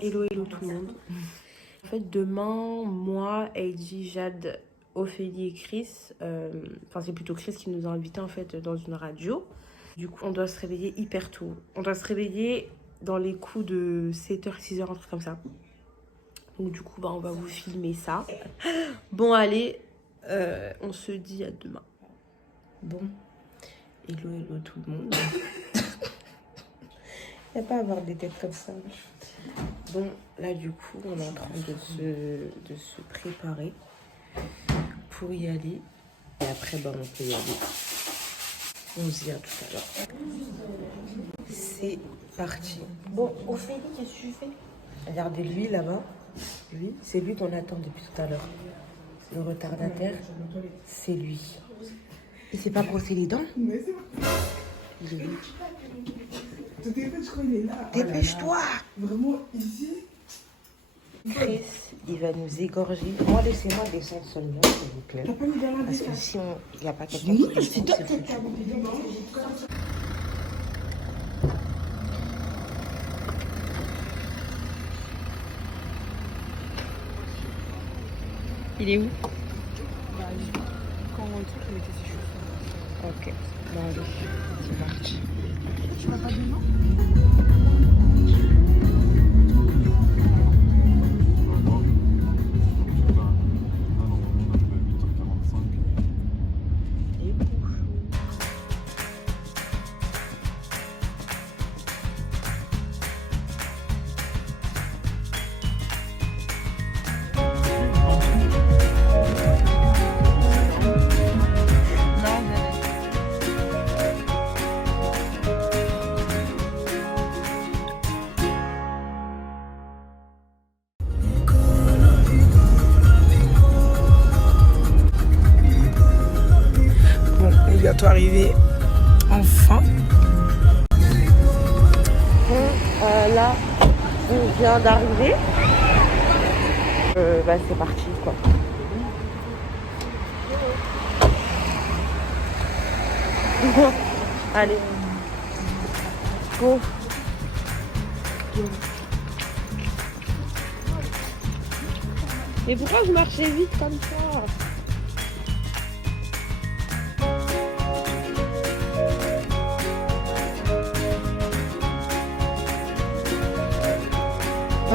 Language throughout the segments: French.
Hello, hello tout le monde. En fait, demain, moi, Heidi, Jade, Ophélie et Chris, enfin c'est plutôt Chris qui nous a invités en fait dans une radio. Du coup, on doit se réveiller hyper tôt. On doit se réveiller dans les coups de 7h, 6h, un truc comme ça. Donc du coup, on va vous filmer ça. Bon, allez, on se dit à demain. Bon, hello, hello tout le monde. Il n'y a pas à avoir des têtes comme ça. Bon, là du coup, on est en train de se préparer pour y aller. Et après, on peut y aller. On se dit à tout à l'heure. C'est parti. Bon, Ophélie, qu'est-ce que tu fais? Regardez lui là-bas. Lui, c'est lui qu'on attend depuis tout à l'heure. Le retardataire, c'est lui. Il s'est pas brossé les dents? Il est où? Dépêche-toi! Vraiment ici? Chris, il va nous égorger. Moi, laissez-moi descendre seulement, s'il vous plaît. Parce que si il n'y a pas quelqu'un qui descend, c'est foutu. Il est où? Quand on rentre, il était si chaud. Ok. Bon, allez, c'est parti. Tu vas pas demain? Bientôt arrivé, enfin. Bon, là, on vient d'arriver. C'est parti, quoi. Allez. Go. Mais pourquoi vous marchez vite comme ça?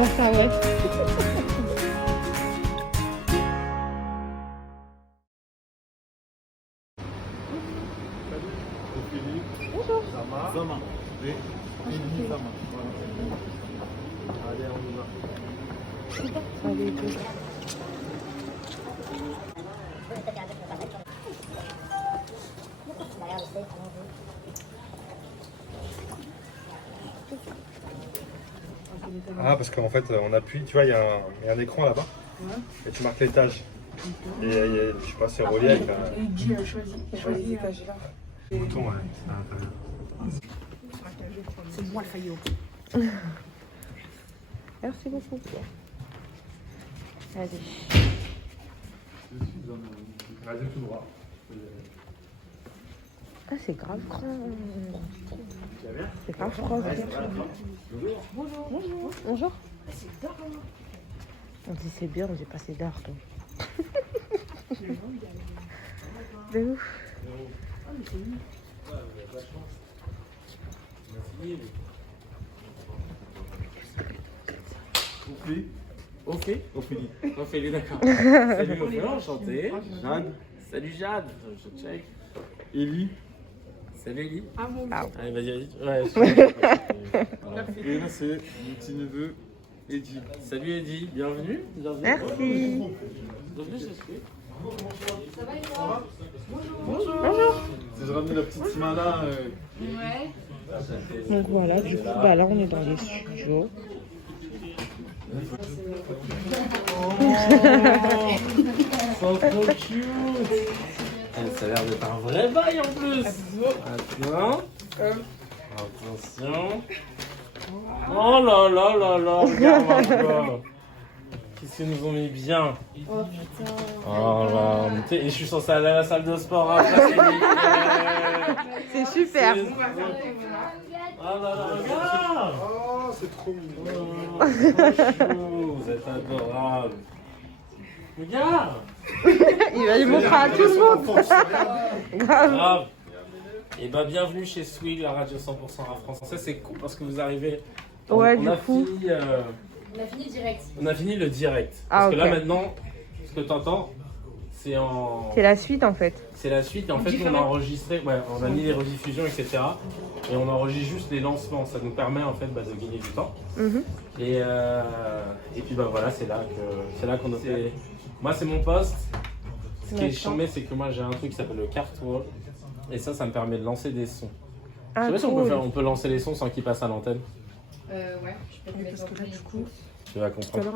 Ah ça ouais. Bonjour. Zama. Et Zama. Allez, on y va. Allez, go. Ah, parce qu'en fait, on appuie, tu vois, il y a un écran là-bas. Et tu marques l'étage. Et je sais pas, c'est relié avec un Guy a choisi l'étage là. bouton, ouais. C'est à l'intérieur. C'est moi le faillot. Merci beaucoup. Allez. Vas-y, tout droit. Ah, c'est grave grand. C'est grave grand. Bonjour. Bonjour. On dit c'est bien, on dit pas c'est d'art. De ouf. Ophélie, d'accord. Salut Ophélie, enchanté. Jade. Salut Jade. Je check. Élie. Salut Élie. Ah mon Ah. Allez, vas-y. Ouais. Et là, c'est mon petit neveu, Eddie. Salut Eddie, bienvenue. Merci. Bienvenue chez Squid. Bonjour. Si je ramène la petite Simana. Donc voilà, du coup, là on est dans les studios. Oh, trop cute. Ça a l'air d'être un vrai bail en plus. Attends. Attention. Oh là là là là, regarde. Qu'est-ce qu'ils nous ont mis bien. Oh putain. Oh là, et je suis censé aller à la salle de sport après. C'est super. Ah là là, regarde. Oh, c'est trop mignon. Oh, trop chou, vous êtes adorable. Regarde. Il va lui montrer à tout le monde. Grave. Grave. Et bah bienvenue chez Swig, la radio 100% rap français. C'est cool parce que vous arrivez. Ouais, on du a coup. Fini, On a fini direct. on a fini le direct. Ah, Parce que là ok. maintenant, ce que t'entends, c'est en. C'est la suite en fait. C'est la suite. Et en fait, on a enregistré, ouais, on a mis les rediffusions, etc. Et on enregistre juste les lancements. Ça nous permet en fait de gagner du temps. Mhm. Et puis bah voilà, c'est là qu'on a. Moi, c'est mon poste. Ce qui est chambé, c'est que moi j'ai un truc qui s'appelle le Cartwall. Et ça me permet de lancer des sons. Ah, Je sais pas si cool. on peut lancer les sons sans qu'ils passent à l'antenne. Ouais, je peux te mettre Parce que là, du coup, Tu vas tout à comprendre. l'heure,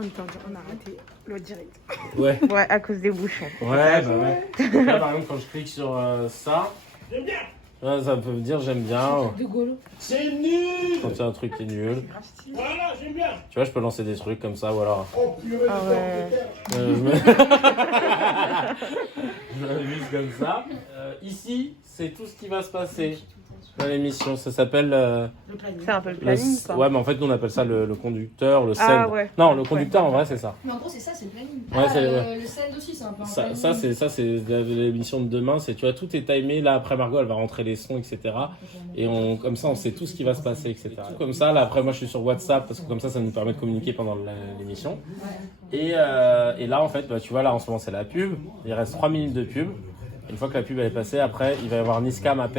on a raté le direct. Ouais. Ouais, à cause des bouchons. Ouais, bah ouais. Là, par exemple, quand je clique sur ça, ça peut me dire j'aime bien. De Gaulle. C'est nul. Quand il y a un truc qui est nul. Voilà, j'aime bien. Tu vois, je peux lancer des trucs comme ça, ou alors. Oh, purée, Ah ouais. Je m'amuse comme ça. Ici, c'est tout ce qui va se passer dans l'émission. Ça s'appelle. C'est un peu le le- planning quoi. Ouais, mais en fait, nous on appelle ça le conducteur, le send. Ah ouais. Non, le conducteur en vrai, c'est ça. Mais en gros, c'est ça, c'est le planning. Ouais, c'est- Le send aussi, c'est un peu un Ça, planning. ça c'est l'émission de demain. C'est, tu vois, tout est timé. Là, après Margot, elle va rentrer les sons, etc. Et comme ça, on sait tout ce qui va se passer, etc. Tout comme ça, là, après, moi, je suis sur WhatsApp parce que comme ça nous permet de communiquer pendant l'émission. Et là, en fait, bah, tu vois, là, en ce moment, c'est la pub. Il reste 3 minutes de pub. Une fois que la pub elle est passée, après, il va y avoir Niska Mapes.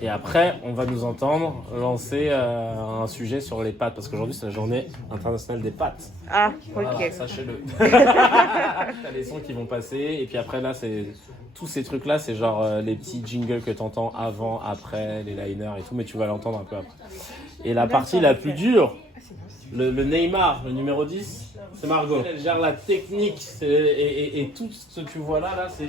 Et après, on va nous entendre lancer un sujet sur les pâtes. Parce qu'aujourd'hui, c'est la journée internationale des pâtes. Ah, Voilà, ok. sachez-le. T'as les sons qui vont passer. Et puis après, là, c'est tous ces trucs-là, c'est genre les petits jingles que t'entends avant, après, les liners et tout. Mais tu vas l'entendre un peu après. Et la partie la plus dure, le Neymar, le numéro 10, c'est Margot. Elle gère la technique et tout ce que tu vois là, c'est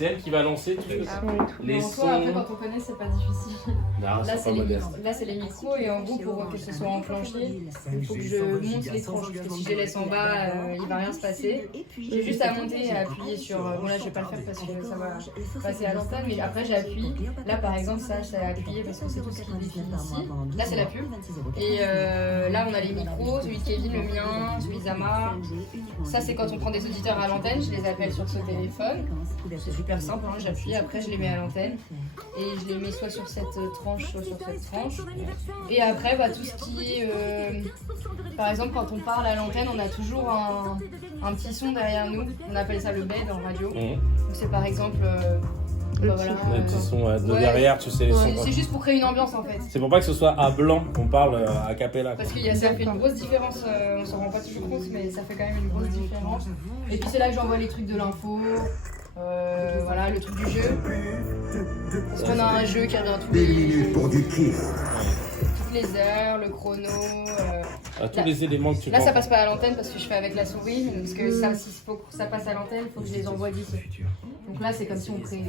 elle qui va lancer tout Les ça. sons et tout. Les En soi, après, sons. quand on connaît, c'est pas difficile. Non, Là, c'est c'est pas les, modeste. là, c'est les micros et en gros, pour que ce soit enclenché, il faut que je monte les tranches. Parce que si je les laisse en bas, il va rien se passer. J'ai juste à monter et à appuyer sur. Bon, là, je vais pas le faire parce que ça va passer à l'antenne, mais après, j'appuie. Là, par exemple, ça, j'ai appuyé parce que c'est tout ce qui défile ici. Là, c'est la pub. Et là, on a les micros, celui de Kevin, le mien, celui de Zama. Ça, c'est quand on prend des auditeurs à l'antenne, je les appelle sur ce téléphone. C'est super simple, hein, j'appuie, après je les mets à l'antenne et je les mets soit sur cette tranche, soit sur cette tranche. Et après, bah, tout ce qui est. Par exemple, quand on parle à l'antenne, on a toujours un petit son derrière nous. On appelle ça le bed en radio. Mmh. Donc, c'est par exemple. Bah, voilà, Les petits sons de ouais. derrière, tu sais, les sons. C'est juste pour créer une ambiance en fait. C'est pour pas que ce soit à blanc qu'on parle à cappella. Parce que ça fait une grosse différence, on s'en rend pas toujours compte, mais ça fait quand même une grosse différence. Et puis c'est là que j'envoie les trucs de l'info, voilà, le truc du jeu. Parce qu'on a un jeu qui revient toutes les heures, le chrono. Tous les éléments que tu Là ça prends. passe pas à l'antenne parce que je fais avec la souris, parce que ça, s'il faut que ça passe à l'antenne, il faut que je les envoie d'ici. Donc là c'est comme si on créait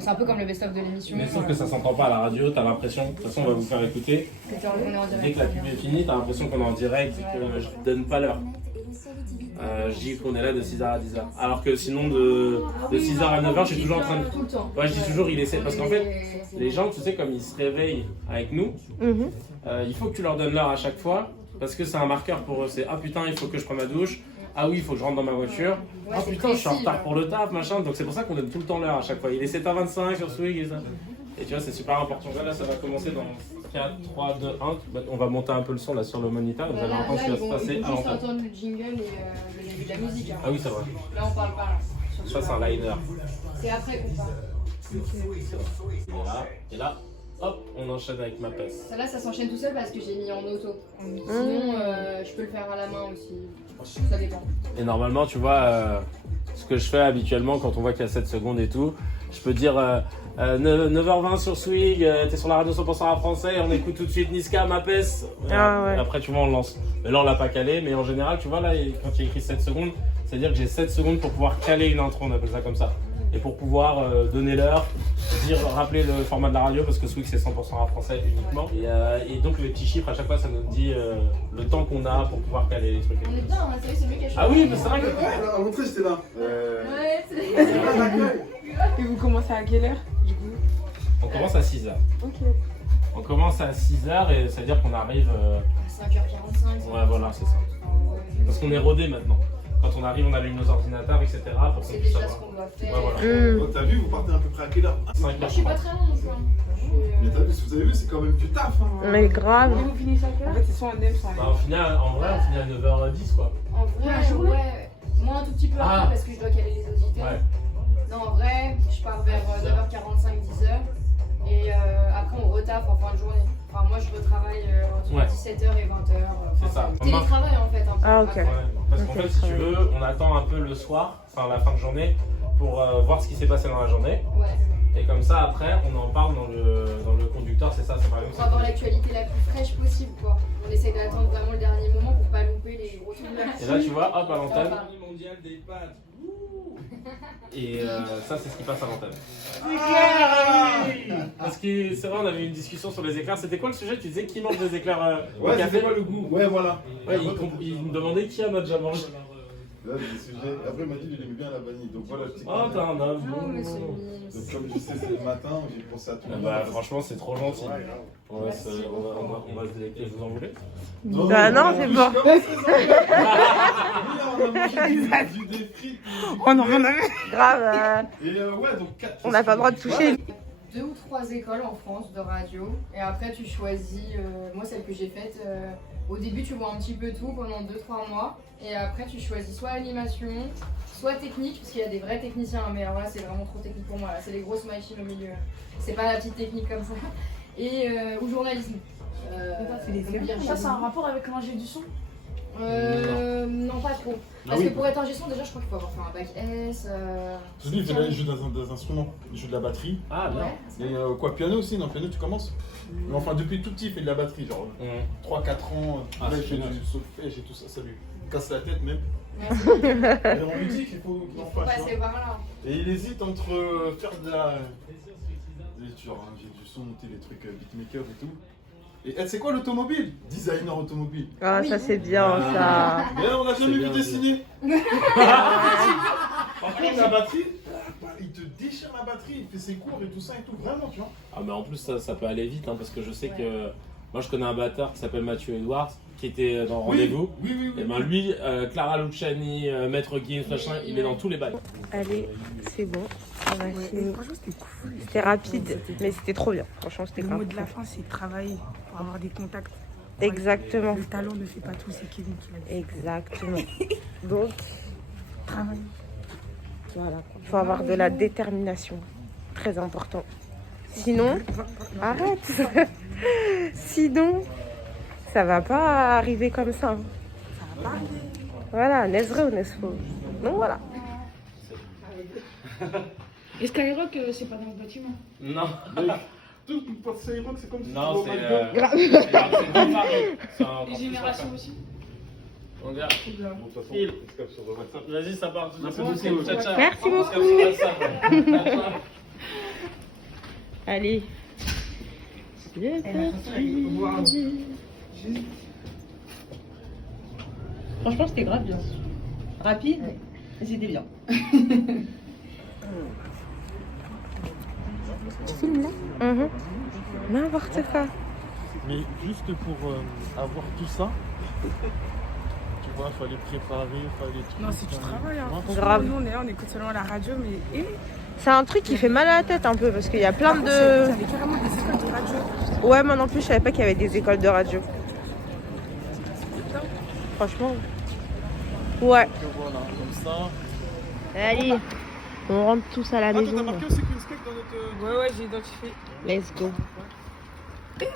c'est un peu comme le best-of de l'émission. Mais sauf que ça s'entend pas à la radio, t'as l'impression, de toute façon on va vous faire écouter. On est en direct. Dès que la pub est finie, t'as l'impression qu'on est en direct et que je te donne pas l'heure. Je dis qu'on est là de 6h à 10h. Alors que sinon de 6h à 9h, je suis toujours en train de... Tout le temps. Ouais, je dis toujours il essaie. Parce qu'en fait, les gens, tu sais, comme ils se réveillent avec nous, Mhm. il faut que tu leur donnes l'heure à chaque fois. Parce que c'est un marqueur pour eux. C'est ah putain, il faut que je prenne ma douche. Ah oui, il faut que je rentre dans ma voiture. Ouais, Ah c'est putain, je suis en précis, retard pour le taf, machin. Donc c'est pour ça qu'on donne tout le temps l'heure à chaque fois. Il est 7h25 sur Swig et ça. Et tu vois, c'est super important. Là, ça va commencer dans 4, 3, 2, 1. On va monter un peu le son là sur le moniteur. Vous allez Là, entendre ce qui va se ils passer vont à juste l'antenne. entendre le jingle et le début de la musique. Hein. Ah oui, c'est vrai. Là, on parle pas. Là. Ça, c'est un liner. C'est après qu'on parle. Et là, hop, on enchaîne avec ma peste. Ça, là, ça s'enchaîne tout seul parce que j'ai mis en auto. Sinon, je peux le faire à la main aussi. Ça dépend. Et normalement, tu vois, ce que je fais habituellement quand on voit qu'il y a 7 secondes et tout, je peux dire 9h20 sur Swig, t'es sur la radio 100% rap français, on écoute tout de suite Niska, Mapes. Ah ouais. Et après, tu vois, on lance. Mais là, on l'a pas calé, mais en général, tu vois, là, quand il y a écrit 7 secondes, c'est-à-dire que j'ai 7 secondes pour pouvoir caler une intro, on appelle ça comme ça. Et pour pouvoir donner l'heure, rappeler le format de la radio, parce que Swig c'est 100% rap français uniquement. Et donc les petits chiffres, à chaque fois, ça nous dit le temps qu'on a pour pouvoir caler les trucs. On est bien, hein, c'est vrai, c'est mieux qu'à Ah oui, mais c'est vrai que... À l'entrée, j'étais là. Ouais, c'est Et vous commencez à quelle heure, du coup? On commence à 6h. Ok. On commence à 6h et ça veut dire qu'on arrive. 5h45. Ouais, voilà, c'est ça. Parce qu'on est rodé maintenant. Quand on arrive, on allume nos ordinateurs, etc. Pour qu'on C'est puisse déjà ce savoir. qu'on doit faire. Ouais, voilà. Oh, t'as vu, vous partez à peu près à quelle heure? 5h30. Moi, je suis pas très long non plus. Mais t'as vu, si vous avez vu, c'est quand même du taf. Hein. Mais grave. Vous finissez à quelle heure? En fait, c'est soit on aime, soit on Bah, en vrai, on finit à 9h10 quoi. En vrai, ouais. Moi, un tout petit peu après Ah. parce que je dois caler les auditeurs. Ouais. Non, en vrai, je pars vers 9h45, 10h. Et après, on retaffe en fin de journée. Enfin, moi, je retravaille entre Ouais. 17h et 20h. C'est ça. Télétravail en fait. Un peu. Ah, ok. Après. Ouais, parce qu'en Ok, fait, si très tu bien. veux, on attend un peu le soir, enfin la fin de journée, pour voir ce qui s'est passé dans la journée. Ouais. Et comme ça, après, on en parle dans le conducteur, c'est ça, c'est par exemple. Pour avoir l'actualité la plus fraîche possible, quoi. On essaie d'attendre vraiment le dernier moment pour pas louper les gros trucs. Et là, tu vois, hop, à l'antenne. Enfin, Et ça, c'est ce qui passe à l'antenne. Parce que c'est vrai, on avait eu une discussion sur les éclairs. C'était quoi le sujet? Tu disais qui mange des éclairs au Ouais, café? c'était quoi le goût? Ouais, voilà. Ouais, il me demandait qui en a déjà mangé. Là, des sujets. Après, il m'a dit qu'il aimait bien la vanille. Donc voilà, le petit. Oh, t'as un homme. non, mais c'est Donc, mignon. comme je sais, c'est le matin, j'ai pensé à tout le monde. Bah, franchement, c'est trop gentil. On va se délecter, vous en voulez? Bah non, c'est bon. Du des frites. Oh non, rien à voir. Grave. Et ouais, donc 4. On n'a pas le droit de toucher. 2 ou 3 écoles en France de radio. Et après, tu choisis. Moi, celle que j'ai faite. Au début, tu vois un petit peu tout pendant 2-3 mois. Et après, tu choisis soit animation, soit technique, parce qu'il y a des vrais techniciens. Mais alors là, c'est vraiment trop technique pour moi. Là, c'est les grosses machines au milieu. C'est pas la petite technique comme ça. Et ou journalisme. Ça, c'est un rapport avec l'ingé du son? Non, pas trop. Parce que pour être ingé son, déjà, je crois qu'il faut avoir fait un bac S. Je dis, il joue dans des instruments. Il joue de la batterie. Ah, bien. Il y a quoi, piano aussi? Non, piano, tu commences? Mais enfin, depuis tout petit, il fait de la batterie. Genre 3-4 ans. Ah, Là, il c'est fait bien. du solfège et tout ça. Ça lui casse la tête même. Ouais, Et on lui dit qu'il faut qu'il en faut fasse. passer par là. Et il hésite entre faire de la. Genre, hein, j'ai du son, monter des trucs beatmaker et tout. Et c'est quoi l'automobile? Designer automobile. Ah, ça c'est bien ça. Mais là, on n'a jamais C'est vu bien dessiner. Par contre, la batterie, il te déchire la batterie, il fait ses cours et tout ça et tout, vraiment, tu vois. Ah, mais en plus, ça peut aller vite, hein, parce que je sais que. Moi, je connais un batteur qui s'appelle Mathieu Edwards, qui était dans Rendez-vous. Oui. Et ben lui, Clara Luciani, Maître Gims, machin, il est dans tous les bails. Allez, c'est bon. On va finir. Franchement, c'était cool. C'était rapide, mais c'était trop bien. Franchement, c'était Le grave. mot de la fin, c'est travailler pour avoir des contacts. Exactement. Le talent ne fait pas tout, c'est Kevin qui l'a dit. Exactement. Donc, Travailler. voilà. Il faut avoir de la détermination. Très important. Sinon, arrête. Sinon, ça va pas arriver comme ça. hein. Ça va pas arriver. Voilà, n'est-ce vrai ou n'est-ce faux? Donc voilà. Et Skyrock, c'est pas dans le bâtiment? Non, Tout pour Skyrock, c'est comme si non, tu vas c'est. au McDo. C'est dans Paris. C'est encore Les plus générations loin. aussi? On dirait. Bon, de toute façon, Il. on se capte sur WhatsApp. Vas-y, ça part. Merci beaucoup. Ciao, ciao. Merci On se beaucoup. capte sur WhatsApp. Ciao, ciao. Allez. Franchement, c'était grave bien. Rapide, mais c'était bien. Mhm. N'importe quoi. Mais juste pour avoir tout ça, tu vois, fallait préparer, fallait tout. Non, c'est du travail. Hein. Grave. Nous, on écoute seulement la radio, mais. C'est un truc qui fait mal à la tête un peu parce qu'il y a plein Vous de. avez carrément des écoles de radio. Ouais, moi non plus, je savais pas qu'il y avait des écoles de radio. Franchement. Ouais. Donc voilà, comme ça. Allez, on rentre tous à la Ah, toi, maison. t'as marqué aussi Queen's Cake dans notre. Ouais, j'ai identifié. Let's go.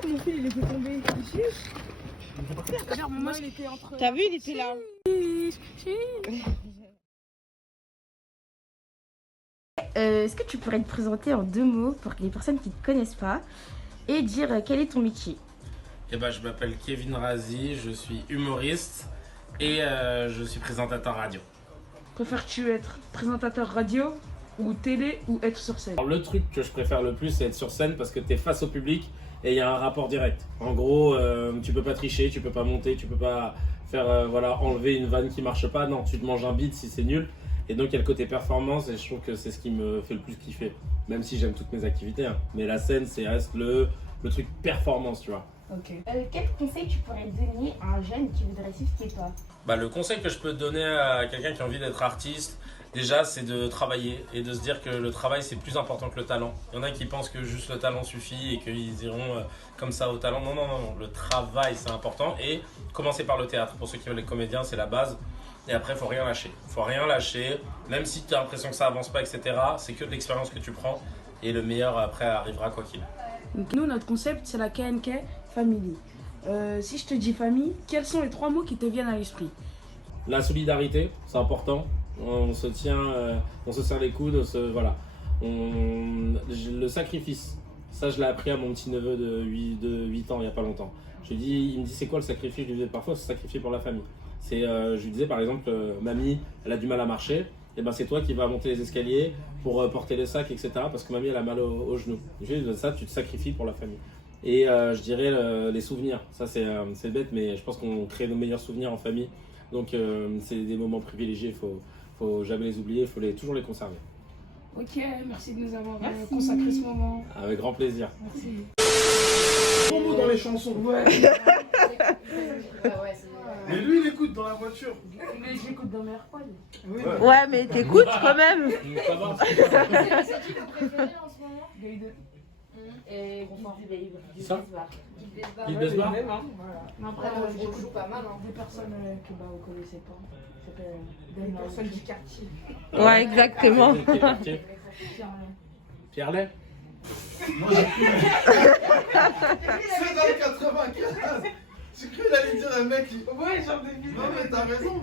Mon fil, il était tombé. Regarde, moi, il était entre. T'as vu, il était là. Est-ce que tu pourrais te présenter en 2 mots pour les personnes qui ne te connaissent pas et dire quel est ton métier? Eh ben, je m'appelle Kevin Razi, je suis humoriste et je suis présentateur radio. Préfères-tu être présentateur radio ou télé ou être sur scène? Alors, le truc que je préfère le plus, c'est être sur scène parce que tu es face au public et il y a un rapport direct. En gros, tu peux pas tricher, tu peux pas monter, tu peux pas faire enlever une vanne qui marche pas. Non, tu te manges un beat si c'est nul. Et donc il y a le côté performance et je trouve que c'est ce qui me fait le plus kiffer. Même si j'aime toutes mes activités. Hein. Mais la scène, c'est reste le truc performance, tu vois. Ok. Quel conseil tu pourrais donner à un jeune qui voudrait suivre tes pas? Bah, le conseil que je peux donner à quelqu'un qui a envie d'être artiste, déjà, c'est de travailler et de se dire que le travail, c'est plus important que le talent. Il y en a qui pensent que juste le talent suffit et qu'ils iront comme ça au talent. Non, non, non, non. Le travail, c'est important. Et commencer par le théâtre. Pour ceux qui veulent être comédiens, c'est la base. Et après, il faut rien lâcher. Il faut rien lâcher. Même si tu as l'impression que ça avance pas, etc., c'est que de l'expérience que tu prends. Et le meilleur, après, arrivera quoi qu'il. Donc nous, notre concept, c'est la KNK Family. Si je te dis famille, quels sont les 3 mots qui te viennent à l'esprit? La solidarité, c'est important. On se tient, on se serre les coudes, voilà. Le sacrifice, ça je l'ai appris à mon petit neveu de 8 ans il n'y a pas longtemps. Il me dit c'est quoi le sacrifice? Je lui disais parfois c'est sacrifier pour la famille. Je lui disais par exemple, mamie elle a du mal à marcher, et ben c'est toi qui vas monter les escaliers pour porter les sacs, etc. Parce que mamie elle a mal au genou. Je lui dis ça, tu te sacrifies pour la famille. Et je dirais les souvenirs, ça c'est bête mais je pense qu'on crée nos meilleurs souvenirs en famille. Donc c'est des moments privilégiés, faut jamais les oublier, il faut toujours les conserver. Ok, merci de nous avoir consacré ce moment. Avec grand plaisir. Merci. Gros mots dans les chansons. Ouais. Mais lui, il écoute dans la voiture. Mais j'écoute dans mes AirPods. Ouais, mais t'écoutes quand même. Ça va. C'est qui ton préféré en ce moment? Gaïde. Et C'est ça Guy Il baisse pas. Après, j'écoute pas mal. des personnes que vous connaissez pas. Des personnes du quartier. Ouais, exactement. Quel quartier? Pierre-Lay. Moi, j'ai cru. C'est dans le 95. J'ai cru qu'il allait dire un mec qui. Ouais, genre des Non, mais t'as raison,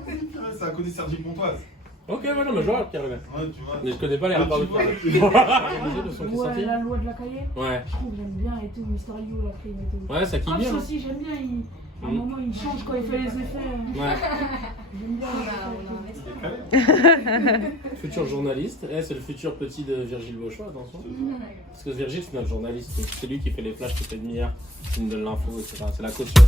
c'est à côté de Sergi Pontoise. Ok, ouais, non, mais je vois Pierre-Lay. Ouais, tu vois. Mais je connais pas les rapports de Pierre-Lay. Ouais, la loi de la cahier. Ouais. Je trouve j'aime bien et tout, Mister You, la crime et tout. Ouais, ça kick Ah, bien. ça aussi, j'aime bien. À un moment, il change quand il fait les effets. Ouais. J'aime bien. Futur journaliste. C'est le futur petit de Virgile Beauchois, attention. Parce que Virgile, c'est notre journaliste. C'est lui qui fait les flashs toutes les demi-heures, qui nous donne l'info, etc. C'est la caution.